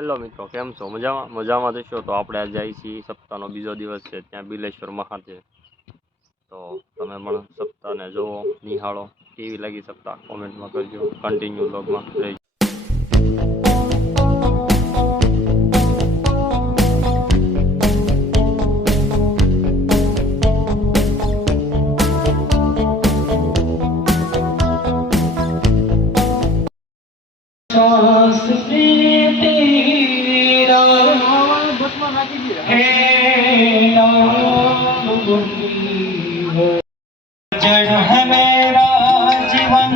Hello મિત્રો, કેમ છો? મજામાં જશો તો આપણે આજે જઈએ છીએ, સપ્તાહનો બીજો દિવસ છે, ત્યાં બિલેશ્વર મહાદેવ. તો તમે પણ સપ્તાહને જુઓ, નિહાળો. કેવી લાગી સપ્તાહ કોમેન્ટમાં કરજો. કન્ટિન્યુ વ્લોગમાં રહેજો. जड़ है मेरा जीवन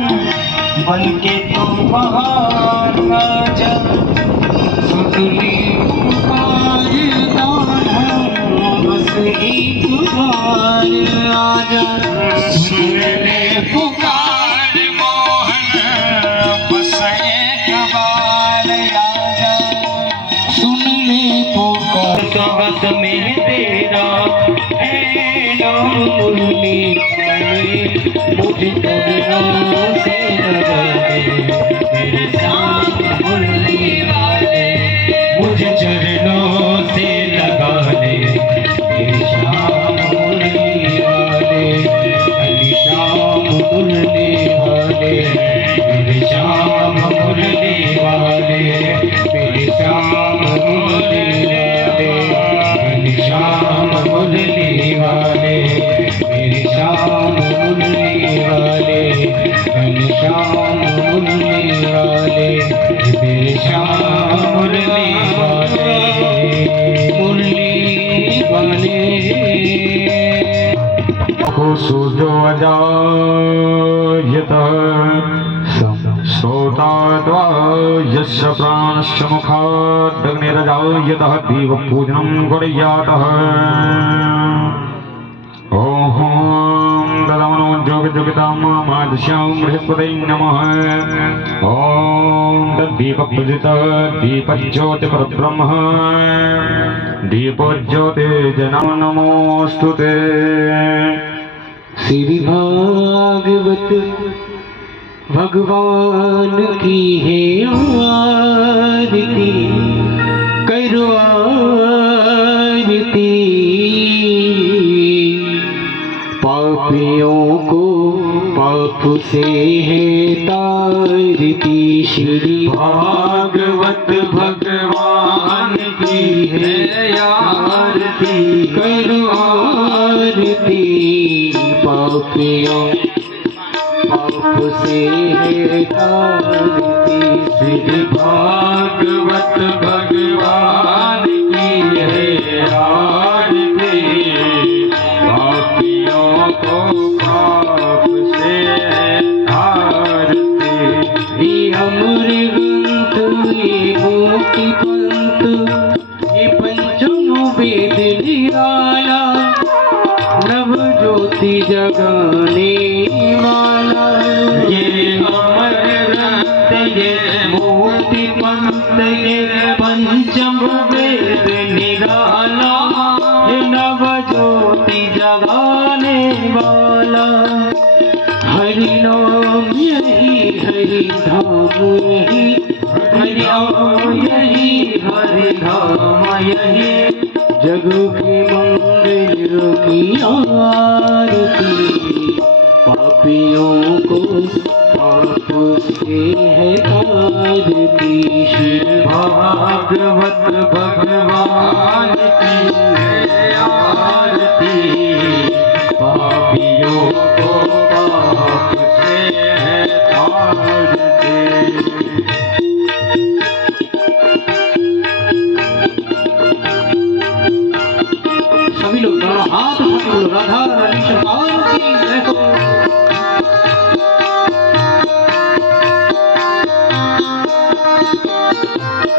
बन के तू बाहर आ जा सुतली पुकार बस एक बार आ जा सुन ले पुकार मोहन बस एक बार आ जा सुन ले पुकार साहस में तेरा है नाम मुरली मुझे चरणों से लगा दे मेरे साथ मुरली वाले मुझे चरणों से लगा दे मेरे श्याम मुरली वाले अली श्याम मुरली वाले मेरे श्याम मुरली वाले मेरे श्याम मुरली वाले अली श्याम मुरली वाले मेरे श्याम मुरली वाले घनश्याम मुरली वाले मेरे श्याम मुरली वाले मुरली वाले को सूजो अजायतः श्रोताद्वायस्य प्राणस्य मुखादग्निरजायतः दीवपूजनं कुर्यातः ओम ददामनो जोगितामाद्श्यां बृहस्पतये नमः ओम दीपपूजित दीपज्योतिपरब्रह्म दीपोज्योतिर्जनम नमोस्तुते। श्री भागवत भगवान की है आरती करो आरती पापियों को पाप से है तारती श्री भागवत भगवान की है आरती करो आरती पापियों पाप से है तारती श्री भागवत भगवान की है आरती पापियों को पाप से तारती ये अमर ग्रंथ ये मोक्ति पंथ ये पंचम वेद निराला नव ज्योति जगाने वाला ये अमर ग्रंथ ये मोक्ति पंथ ये पंचम वेद निराला ये नव ज्योति जगाने वाला हरि नाम यही हरि धाम यही हरि नाम यही हरि धाम यही जग के मंगल की आरती पापियों को पाप से है तारती श्री भागवत भगवान की है आरती पापियों को पाप से है तारती। सभी लोग दोनों हाथ पकड़ो राधा रानी सरकार की जय हो।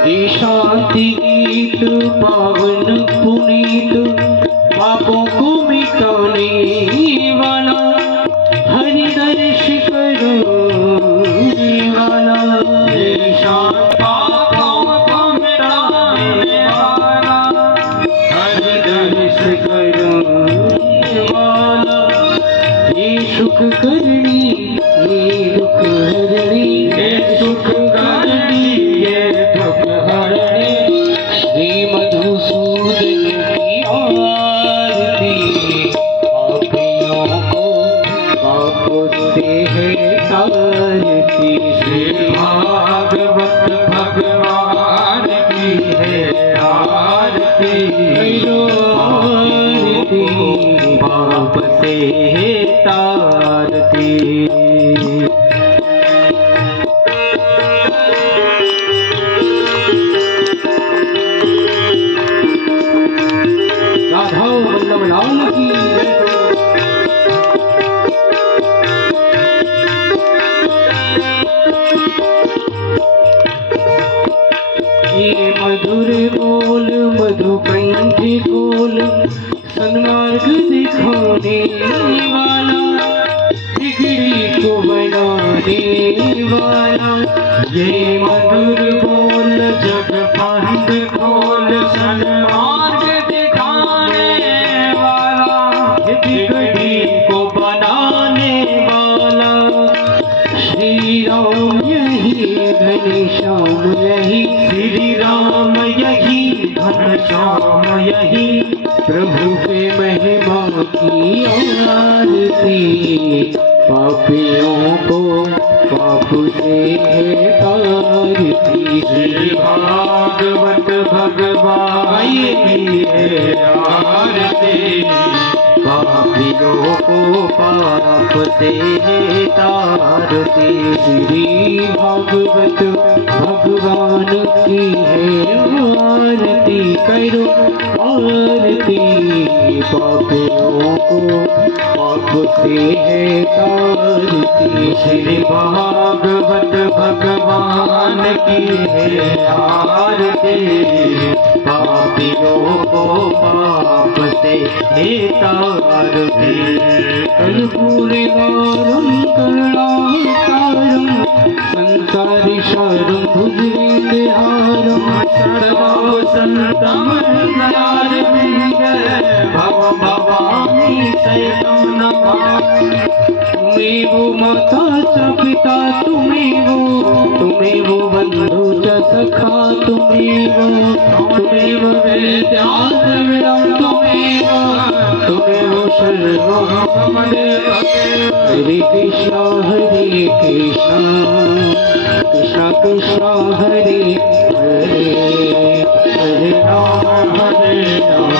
ये शांति गीत पावन पुनीत पापों को मिटाने वाला हरि दर्श करने वाला ये शांत पापों को मिटाने वाला हरि दर्श करने वाला ये सुख करनी ये दुख हरणी ये सुख करनी ये दुख हरणी आरती करो आरती पाप से तारती राधा वल्लभ लाल की जय ये मधुर बोल मधु कंठ खोल सन्मार्ग दिखाने वाला बिगड़ी को बनाने वाला ये मधुर बोल जग पंथ खोल सन्मार्ग दिखाने वाला बिगड़ी को बनाने वाला श्री राम यही घनश्याम यही श्री राम यही घनश्याम यही प्रभु पे महिमा की आरती पापियों को पाप से है तारती श्री भागवत भगवान की है आरती पापियों को पाप से है तारती श्री भागवत भगवान की है आरती करो आरती पापियों को पाप से है तारती श्री भागवत भगवान की है आरती पापियों को पाप से है तारती कर्पूरगारं करुणावतारं संसारि सारं भुजगेन्द्रहारं सदा वसन्तं हृदयारविन्दे भवामि शरणं नमामि तुमेव माता च पिता तुमेव बन्धु च सखा तुमेव वेद्याद्रविणं तुमेव सर्वं मम देव हरे कृष्ण कृष्ण कृष्ण हरे हरे हरे राम हरे राम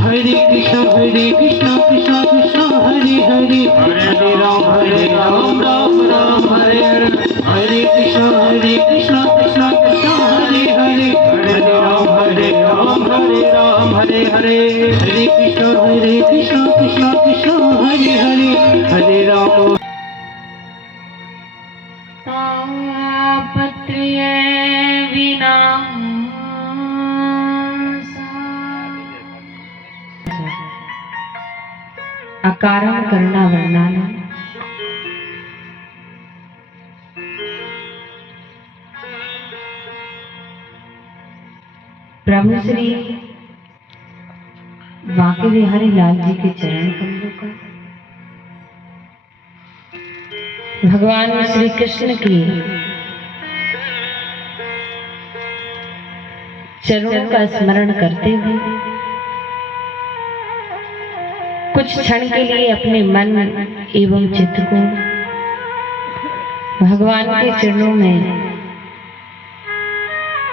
हरे कृष्ण कृष्ण कृष्ण हरे हरे हरे राम राम राम हरे हरे हरे कृष्ण कृष्ण कृष्ण हरे हरे हरे राम हरे हरे हरे कृष्ण कृष्ण कृष्ण हरे हरे हरे राम तापत्रय विनाश अकारण करुणा वर्णना प्रभु श्री बांके बिहारी लाल जी के चरण कमलों का भगवान श्री कृष्ण के चरणों का स्मरण करते हुए कुछ क्षण के लिए अपने मन एवं चित्त को भगवान के चरणों में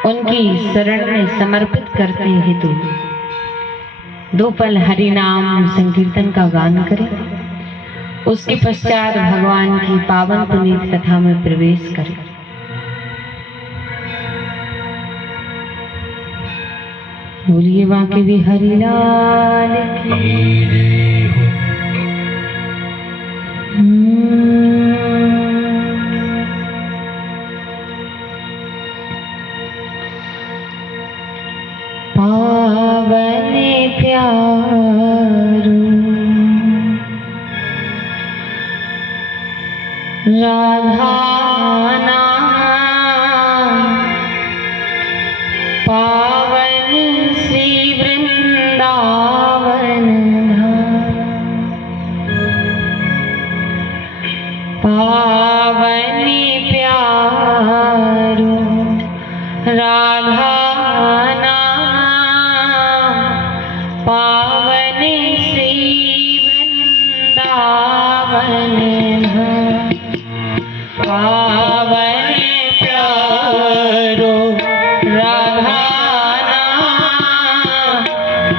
उनकी शरण में समर्पित करते हेतु दो पल हरि नाम संकीर्तन का गान करें। उसके पश्चात भगवान की पावन पुनीत कथा में प्रवेश करें। बोलिए बांके बिहारी लाल की पावन प्यारो राधा नाम पावन श्री वृंदावन धाम पावन प्यारो राधा पावन श्री वृंदावन पावन प्यारो राधा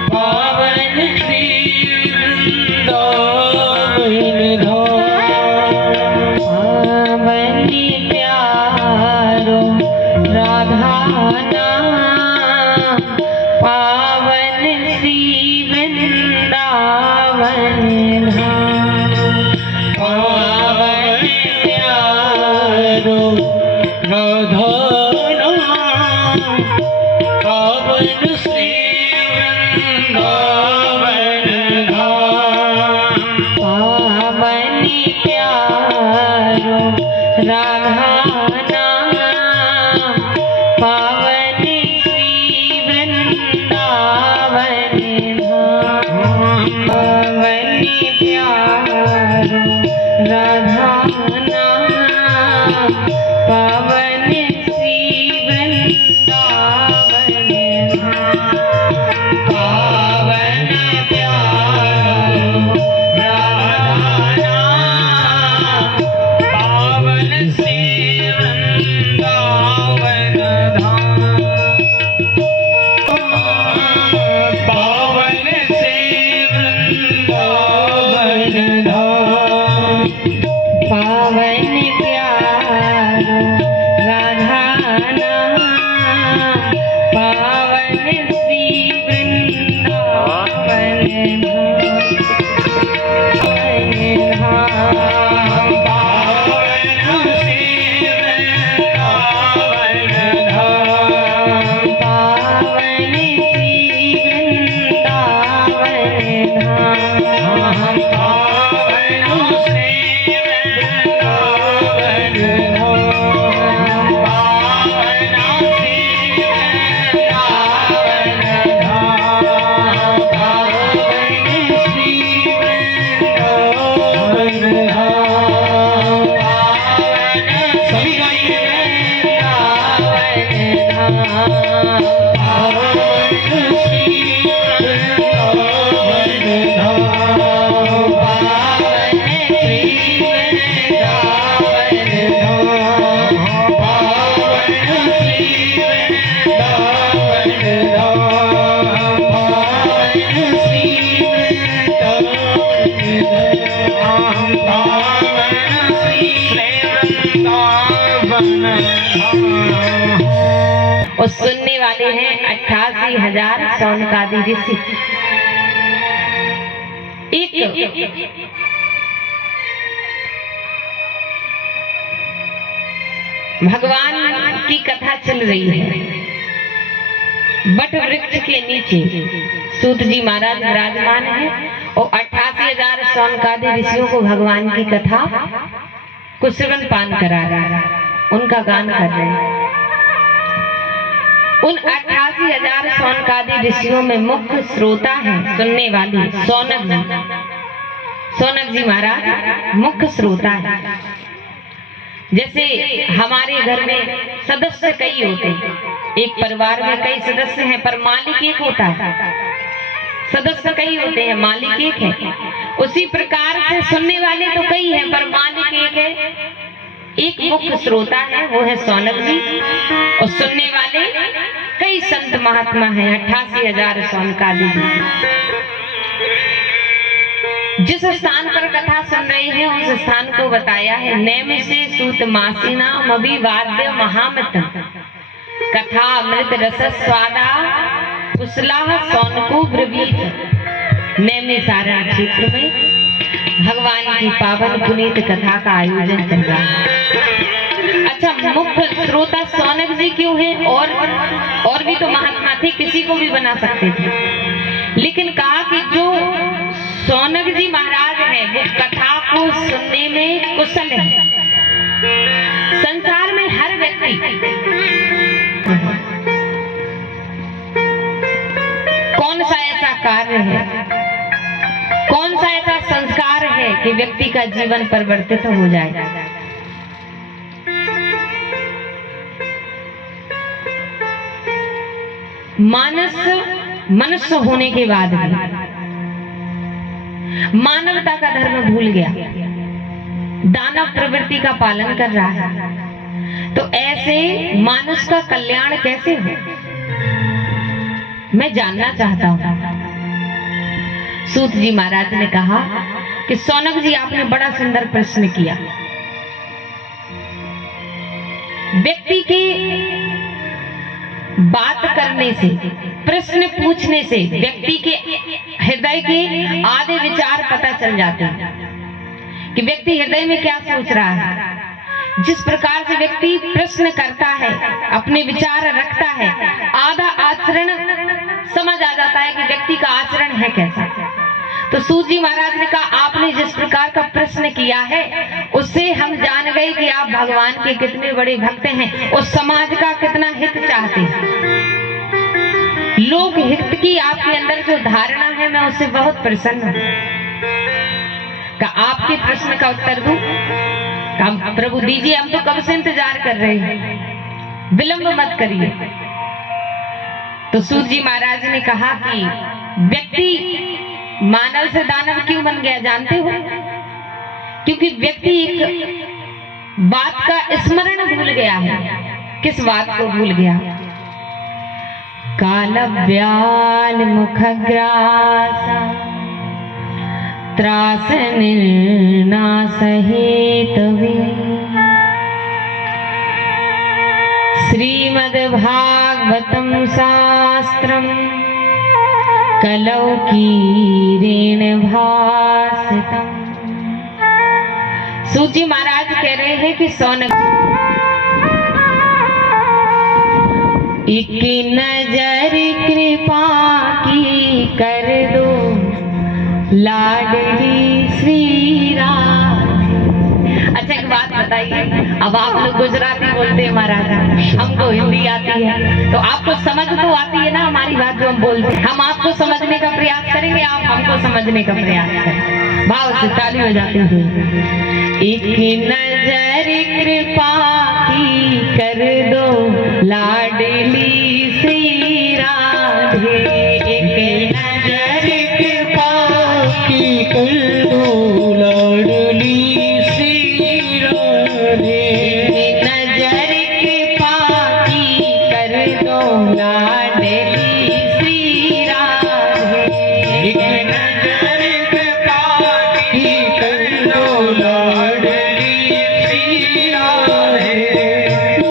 पावन श्री वृंदावन धाम। पावनी प्यारो राधा पावन श्री वृंदावन धाम। पावन प्यारो राधा पावन श्री वृंदावन धाम। पावनी प्यारो राधा पावन श्री वृंदावन धाम। पावनी प्यारो राधा पावन श्री वृंदावन धाम। पावन प्यारो राधा पावन श्री वृंदावन धाम। पावन श्री वृंदावन धाम। पावन प्यारो राधा पावन श्री वृंदावन धाम। पावन श्री वृंदावन धाम। पावन श्री वृंदावन धाम। पावन श्री वृंदावन धाम। पावन श्री वृंदावन धाम। पावन श्री वृंदावन धाम। सभी गाइए वृंदावन धाम। पावन श्री वृंदावन धाम। पावन श्री वृंदावन धाम। पावन श्री वृंदावन धाम। पावन श्री वृंदावन धाम। पावन श्री वृंदावन धाम। और सुनने वाले हैं 88,000 सौनकादि ऋषि। एक भगवान की कथा चल रही है। बट वृक्ष के नीचे सूत जी महाराज विराजमान है और 88,000 सौनकादि ऋषियों को भगवान की कथा को श्रवण पान करा रहा है, उनका गान कर रहे हैं। उन 88,000 सौनकादि ऋषियों में मुख्य श्रोता है, सुनने वाली सौनक जी। सौनक जी महाराज मुख्य श्रोता है। जैसे हमारे घर में सदस्य कई होते हैं, एक परिवार में कई सदस्य हैं पर मालिक एक होता है। सदस्य कई होते हैं, मालिक एक है। उसी प्रकार से सुनने वाले तो कई हैं पर मालिक एक है। एक मुख्य श्रोता है, वो है सौनक जी। और सुनने वाले कई संत महात्मा हैं, 88,000 सौनकादि ऋषि। जिस स्थान पर कथा सुन रहे हैं उस स्थान को बताया है। नेम से सूत मासीना अभिवाद्य महामतम कथा अमृत रस स्वादा कुशला सौनको ब्रवीत। नेमी सारण क्षेत्र में भगवान की पावन पुनीत कथा का आयोजन चल रहा है। अच्छा, मुख्य श्रोता सौनक जी क्यों है? और भी तो महात्मा थे, किसी को भी बना सकते थे, लेकिन कहा कि जो सौनक जी महाराज हैं वो कथा को सुनने में कुशल है। संसार में हर व्यक्ति कौन सा ऐसा कार्य है, कौन सा ऐसा संस्कार है कि व्यक्ति का जीवन परिवर्तित हो जाए। मनुष्य होने के बाद भी मानवता का धर्म भूल गया, दानव प्रवृत्ति का पालन कर रहा है। तो ऐसे मानुष का कल्याण कैसे हो, मैं जानना चाहता हूँ। सूत जी महाराज ने कहा कि सौनक जी, आपने बड़ा सुंदर प्रश्न किया। व्यक्ति के बात करने से, प्रश्न पूछने से व्यक्ति के हृदय के आधे विचार पता चल जाते हैं कि व्यक्ति हृदय में क्या सोच रहा है। जिस प्रकार से व्यक्ति प्रश्न करता है, अपने विचार रखता है, आधा आचरण समझ आ जाता है कि व्यक्ति का आचरण है कैसा। तो सूत जी महाराज ने कहा, आपने जिस प्रकार का प्रश्न किया है उससे हम जान गए कि आप भगवान के कितने बड़े भक्त हैं और समाज का कितना हित चाहते हैं। लोक हित की आपके अंदर जो धारणा है, मैं उससे बहुत प्रसन्न हूँ। आपके प्रश्न का उत्तर दूं? प्रभु दीजिए, हम तो कब से इंतजार कर रहे हैं, विलंब मत करिए। तो सूत जी महाराज ने कहा कि व्यक्ति मानव से दानव क्यों बन गया जानते हो? क्योंकि व्यक्ति एक बात का स्मरण भूल गया है। किस बात को भूल गया? कालव्याल मुखग्रासा त्रास निर्नाश हेतवे श्रीमद्भागवतम शास्त्रम कलौकीरेण भासितम्। सूत जी महाराज कह रहे हैं कि सौनक, एक नजर कृपा की कर दो लाडली श्री राम। अच्छा एक बात बताइए, अब आप लोग गुजराती बोलते हैं महाराज, हमको हिंदी आती है, तो आपको समझ तो आती है ना हमारी बात जो हम बोलते हैं। हम आपको समझने का प्रयास करेंगे, आप हमको समझने का प्रयास करें। भाव से ताली हो जाती है। एक नजर कृपा की कर दो लाडली श्री राधे, एक नजर कर दो लाडली श्री राधे, नजर कृपा की कर दो लाडली श्री राधे, एक नजर कृपा की कर दो लाडली श्री राधे,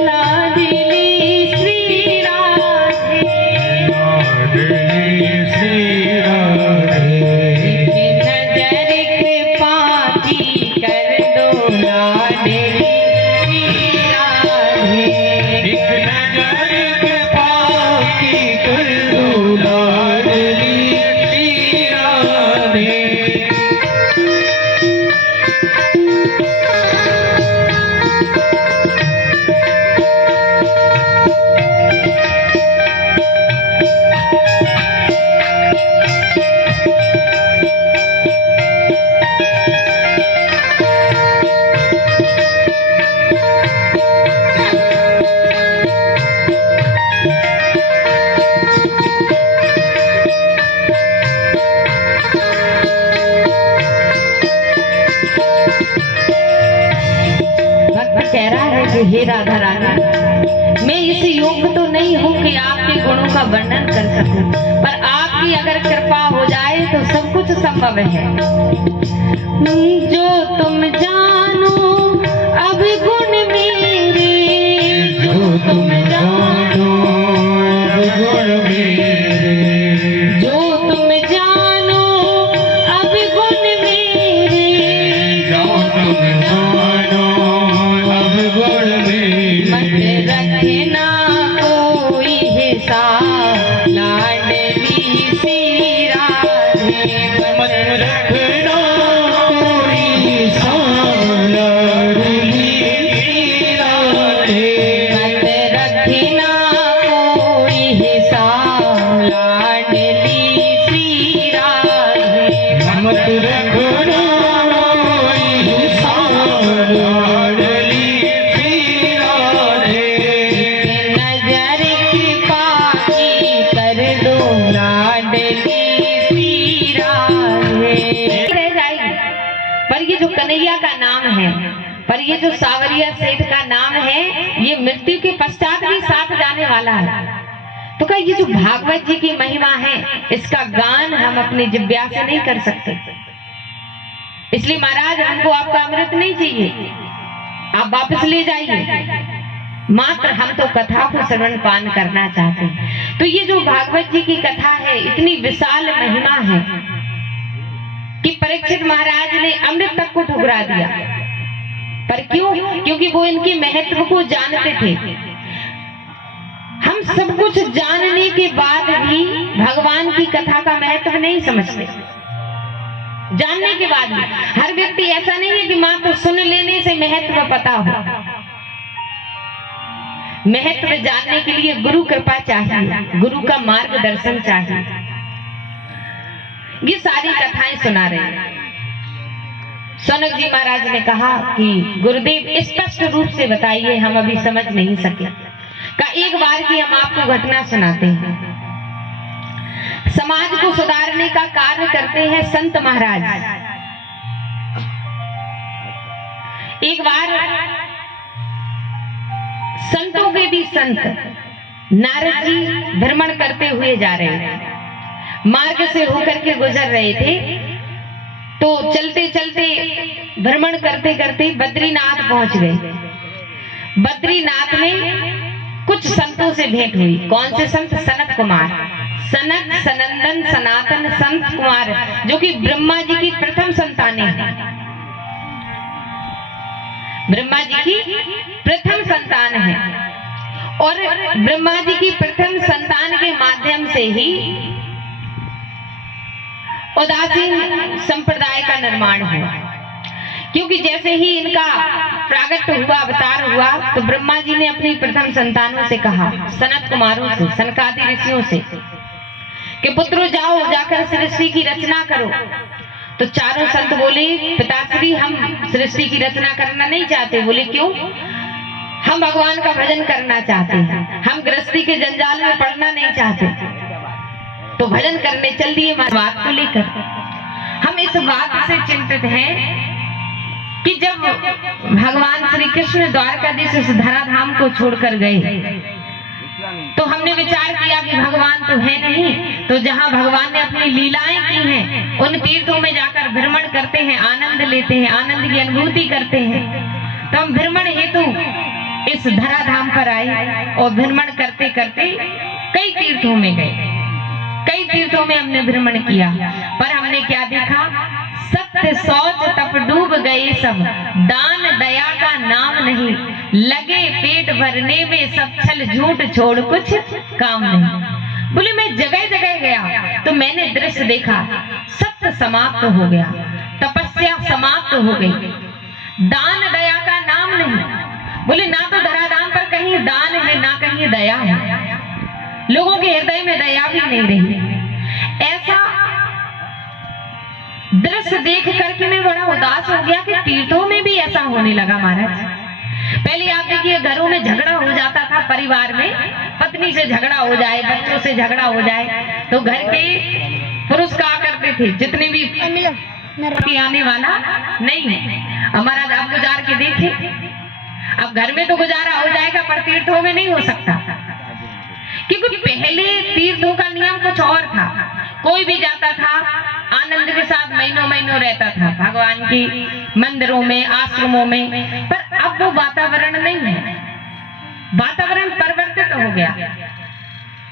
लाडली श्री राधे, लाडली श्री राधे, हे राधा रानी, मैं इस योग्य तो नहीं हूँ कि आपके गुणों का वर्णन कर सकूं, पर आपकी अगर कृपा हो जाए तो सब कुछ संभव है। जो तुम जानो अब गुण मेरे, जो तुम जानो अब गुण मेरे, जो तुम जानो अब गुण मेरे, जो तुम जानो अब गुण मत रखना कोई हिसाब लाडली श्री राधे, मत रखना कोई हिसाब लाडली श्री राधे, मत रखना कोई हिसाब लाडली श्री राधे, मत रखना कोई हिसाब लाडली पर ये जो कन्हैया का नाम है, पर ये जो सावरिया सेठ का नाम है, ये मृत्यु के पश्चात भी साथ जाने वाला है। तो कहा ये जो भागवत जी की महिमा है, इसका गान हम अपनी जिह्वा से नहीं कर सकते। इसलिए महाराज हमको आपका अमृत नहीं चाहिए, आप वापस ले जाइए, मात्र हम तो कथा को श्रवण पान करना चाहते हैं। तो ये जो भागवत जी की कथा है, इतनी विशाल महिमा है कि परीक्षित महाराज ने अमृत तक को ठुकरा दिया। पर क्यों? क्योंकि वो इनके महत्व को जानते थे। हम सब कुछ जानने के बाद भी भगवान की कथा का महत्व नहीं समझते। जानने के बाद भी हर व्यक्ति ऐसा नहीं है कि मात्र सुन लेने से महत्व पता हो। महत्व जानने के लिए गुरु कृपा चाहिए, गुरु का मार्गदर्शन चाहिए। ये सारी कथाएं सुना रहे हैं। सौनक जी महाराज ने कहा कि गुरुदेव स्पष्ट रूप से बताइए, हम अभी समझ नहीं सके। का एक बार की हम आपको घटना सुनाते हैं। समाज को सुधारने का कार्य करते हैं संत महाराज। एक बार संतों के भी संत नारद जी भ्रमण करते हुए जा रहे थे। मार्ग से होकर के गुजर रहे थे, तो चलते चलते भ्रमण करते करते बद्रीनाथ पहुंच गए। बद्रीनाथ में कुछ संतों से भेंट हुई। कौन से संत? सनत कुमार, सनत सनंदन सनातन संत कुमार, जो कि ब्रह्मा जी की प्रथम संतानें हैं। ब्रह्मा जी की प्रथम संतान है, और ब्रह्मा जी की प्रथम संतान के माध्यम से ही उदासीन संप्रदाय का निर्माण हुआ। क्योंकि जैसे ही इनका प्रागट्य हुआ, अवतार हुआ, तो ब्रह्मा जी ने अपनी प्रथम संतानों से कहा, सनत कुमारों से, सनकादि ऋषियों से, कि पुत्रों जाओ, जाकर सृष्टि की रचना करो। तो चारों संत बोले, पिताश्री हम सृष्टि की रचना करना नहीं चाहते। बोले क्यों? हम भगवान का भजन करना चाहते हैं, हम गृहस्थी के जंजाल में पड़ना नहीं चाहते। तो भजन करने चल दिए। बात को लेकर हम इस बात से चिंतित हैं कि जब भगवान श्री कृष्ण द्वारकाधीश इस धराधाम को छोड़कर गए, तो हमने विचार किया कि भगवान तो है नहीं, तो जहां भगवान ने अपनी लीलाएं की हैं, उन तीर्थों में जाकर भ्रमण करते हैं, आनंद लेते हैं, आनंद की अनुभूति करते हैं। तो हम भ्रमण हेतु इस धराधाम पर आए और भ्रमण करते करते कई तीर्थों में गए। कई तीर्थों में हमने भ्रमण किया, पर हमने क्या देखा? सत्य शौच तप डूब गए सब, दान दया का नाम नहीं, लगे पेट भरने में सब छल झूठ छोड़ कुछ काम नहीं। बोले मैं जगह जगह गया तो मैंने दृश्य देखा, सत्य समाप्त हो गया, तपस्या समाप्त हो गई, दान दया का नाम नहीं। बोले ना तो धराधाम पर कहीं दान है, ना कहीं दया है, लोगों के हृदय में दया भी नहीं रही। ऐसा दृश्य देख करके मैं बड़ा उदास हो गया कि तीर्थों में भी ऐसा होने लगा महाराज। पहले आप देखिए, घरों में झगड़ा हो जाता था, परिवार में पत्नी से झगड़ा हो जाए, बच्चों से झगड़ा हो जाए, तो घर के पुरुष कहा करते थे, जितने भी आने वाला नहीं है। हमारा आप गुजार के देखे, अब घर में तो गुजारा हो जाएगा, पर तीर्थों में नहीं हो सकता। क्योंकि पहले तीर्थों का नियम कुछ और था। कोई भी जाता था आनंद के साथ महीनों महीनों रहता था भगवान की मंदिरों में, आश्रमों में। पर अब वो वातावरण नहीं है, वातावरण परिवर्तित हो गया।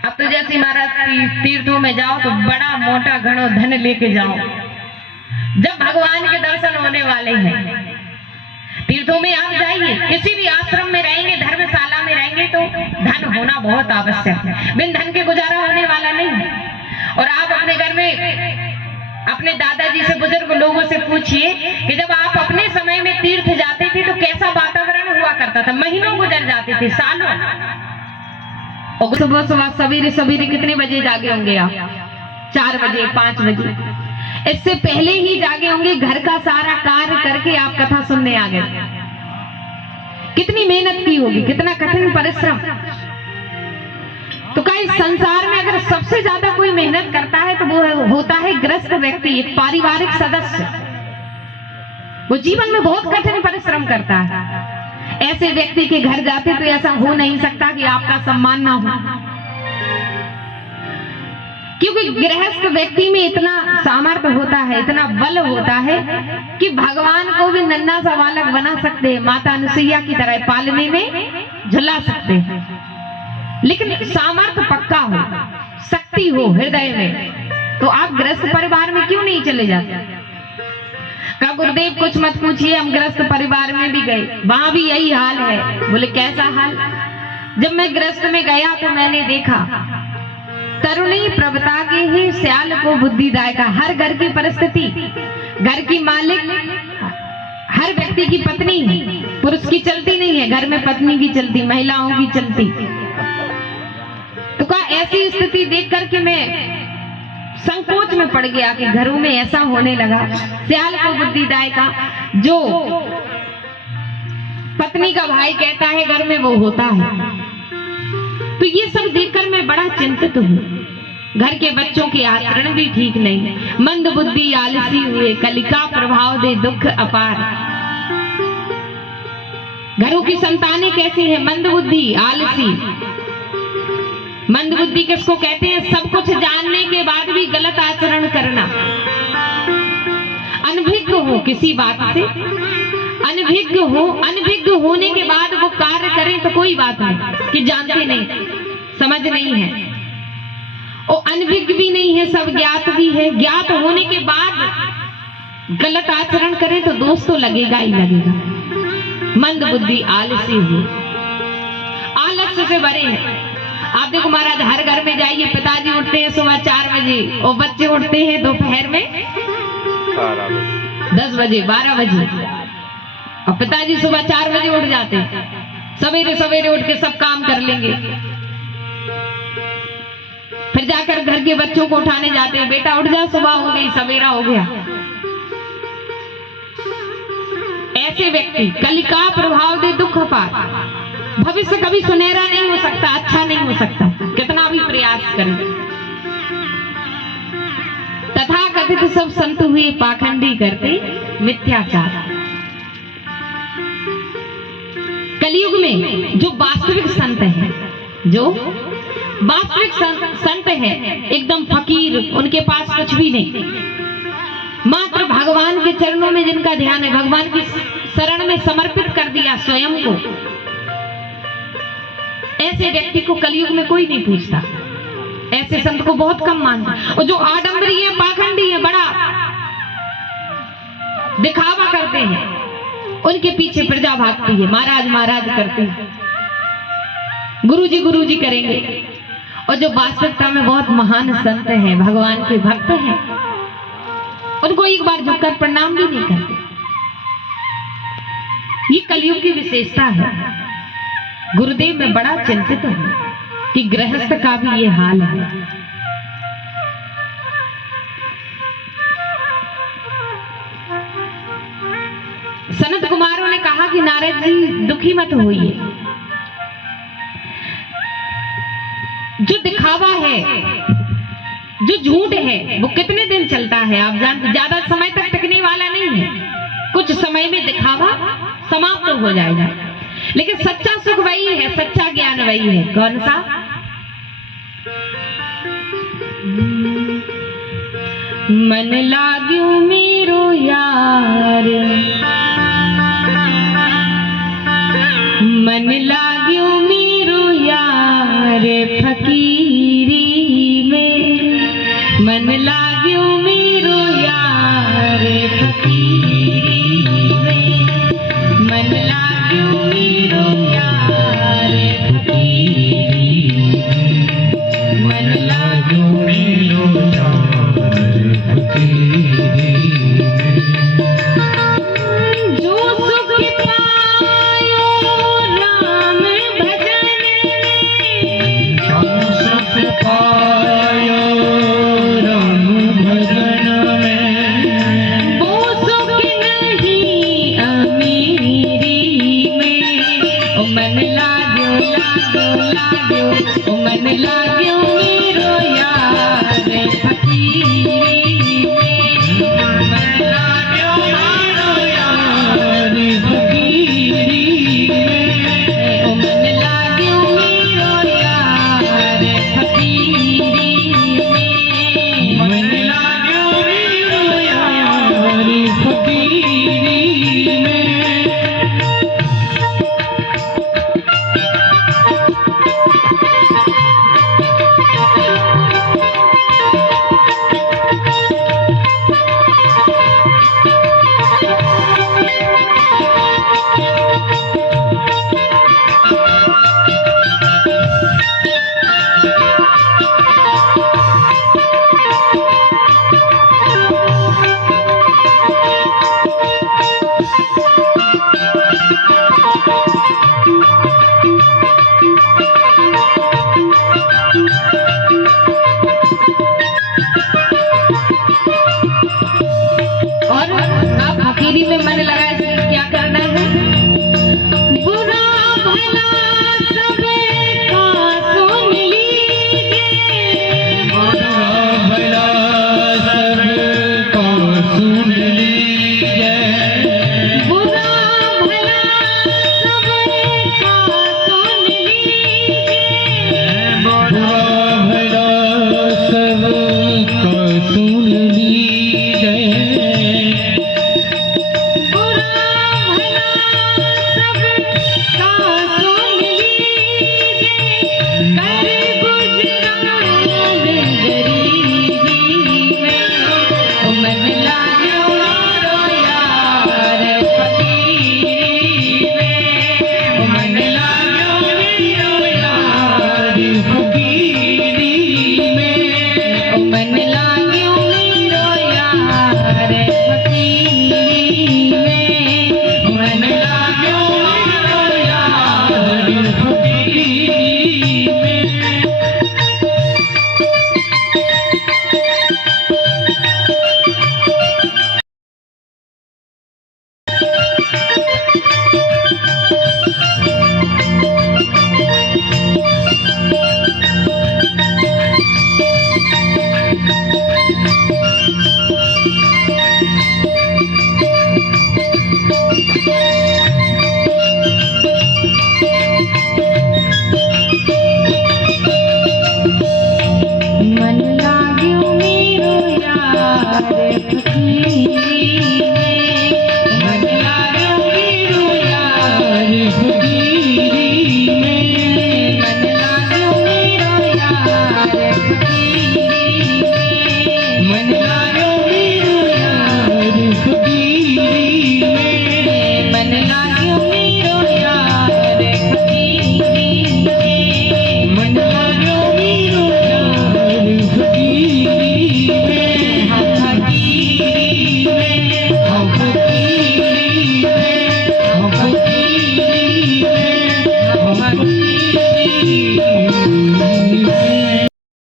अब तो जैसे महाराज तीर्थों में जाओ तो बड़ा मोटा घड़ो धन लेके जाओ। जब भगवान के दर्शन होने वाले हैं, तीर्थों में आप जाइए, किसी भी आश्रम में रहेंगे, धर्मशाला में रहेंगे, तो धन होना बहुत आवश्यक है। बिन धन के गुजारा होने वाला नहीं है। और आप अपने घर में अपने दादाजी से, बुजुर्ग लोगों से पूछिए कि जब आप अपने समय में तीर्थ जाते थे तो कैसा वातावरण हुआ करता था। महीनों गुजर जाते थे, सालों। और सुबह सुबह सवेरे सवेरे कितने बजे जागे होंगे आप? 4 बजे, 5 बजे। इससे पहले ही जागे होंगे, घर का सारा कार्य करके आप कथा सुनने आ गए। कितनी मेहनत की होगी, कितना कठिन परिश्रम। तो कई संसार में अगर सबसे ज्यादा कोई मेहनत करता है तो वो होता है गृहस्थ व्यक्ति, एक पारिवारिक सदस्य। वो जीवन में बहुत कठिन परिश्रम करता है। ऐसे व्यक्ति के घर जाते तो ऐसा हो नहीं सकता कि आपका सम्मान ना हो, क्योंकि गृहस्थ व्यक्ति में इतना सामर्थ्य होता है, इतना बल होता है कि भगवान को भी नन्हा सा बालक बना सकते हैं, माता अनुसुईया की तरह पालने में झुला सकते हैं। लेकिन सामर्थ्य पक्का हो, शक्ति हो हृदय में, तो आप गृहस्थ परिवार में क्यों नहीं चले जाते? कहा गुरुदेव कुछ मत पूछिए, हम गृहस्थ परिवार में भी गए, वहां भी यही हाल है। बोले कैसा हाल? जब मैं गृहस्थ में गया तो मैंने देखा तरुणी प्रभुता के ही श्याल को बुद्धिदायका। हर घर की परिस्थिति, घर की मालिक हर व्यक्ति की पत्नी है, पुरुष की चलती नहीं है, घर में पत्नी की चलती, महिलाओं की चलती। तो कहा ऐसी स्थिति देख करके मैं संकोच में पड़ गया कि घरों में ऐसा होने लगा। श्याल को बुद्धिदायका, जो पत्नी का भाई कहता है घर में वो होता है। तो ये सब देखकर मैं बड़ा चिंतित हूँ। घर के बच्चों के आचरण भी ठीक नहीं, मंद बुद्धि आलसी हुए, कलिका प्रभाव दे दुख अपार। घरों की संतानें कैसी हैं? मंद बुद्धि आलसी। मंद बुद्धि किसको कहते हैं? सब कुछ जानने के बाद भी गलत आचरण करना, अनभिज्ञ हो किसी बात से, अनभिज्ञ होने के बाद वो कार्य करें तो कोई बात नहीं कि जानते नहीं, समझ नहीं है, और अनभिज्ञ भी नहीं है, सब ज्ञात भी है। ज्ञात होने के बाद गलत आचरण करें तो दोष तो लगेगा ही लगेगा। मंद बुद्धि आलसी हुए, आलस्य से भरे हैं। आप देखो महाराज, हर घर में जाइए, पिताजी उठते हैं सुबह 4 बजे और बच्चे उठते हैं दोपहर में 10 बजे 12 बजे, और पिताजी सुबह 4 बजे उठ जाते हैं, सवेरे सवेरे उठ के सब काम कर लेंगे, फिर जाकर घर के बच्चों को उठाने जाते हैं, बेटा उठ जा, सुबह हो गई, सवेरा हो गया। ऐसे व्यक्ति कलिका प्रभाव दे दुख अपार। भविष्य कभी सुनहरा नहीं हो सकता, अच्छा नहीं हो सकता, कितना भी प्रयास करें। तथा कथित सब संत हुए पाखंडी करते मिथ्याचार। कलयुग में जो वास्तविक संत है, जो वास्तविक संत है, एकदम फकीर, उनके पास कुछ भी नहीं, मात्र भगवान के चरणों में जिनका ध्यान है, भगवान की शरण में समर्पित कर दिया स्वयं को, ऐसे व्यक्ति को कलयुग में कोई नहीं पूछता। ऐसे संत को बहुत कम मानता। और जो आडंबरी है, पाखंडी है, बड़ा दिखावा करते हैं, उनके पीछे प्रजा भागती है, महाराज महाराज करती है, गुरुजी करेंगे। और जो वास्तविकता में बहुत महान संत हैं, भगवान के भक्त हैं, उनको एक बार झुककर प्रणाम भी नहीं करते। ये कलयुग की विशेषता है। गुरुदेव मैं बड़ा चिंतित हूं कि गृहस्थ का भी ये हाल है। सनत कुमारों ने कहा कि नारद जी दुखी मत होइए, जो दिखावा है, जो झूठ है, वो कितने दिन चलता है आप जानते, ज्यादा समय तक टिकने वाला नहीं है। कुछ समय में दिखावा समाप्त हो जाएगा, लेकिन सच्चा सुख वही है, सच्चा ज्ञान वही है। कौन सा? मन लाग्यो मेरो यार, मन लाग्यो मेरो यार फकीरी में, मन लाग्यो मेरो यार फकीरी में, मन लाग्यो मेरो यार फकीरी में, मन लाग्यो मेरो यार फकीरी में। जो सुख पायो राम भजन में, जो सुख पायो राम भजन में, वो सुख नहीं अमीरी में। ओ मन लाग्यो लाग्यो लाग्यो, ओ मन लाग्यो मेरो यार फकीरी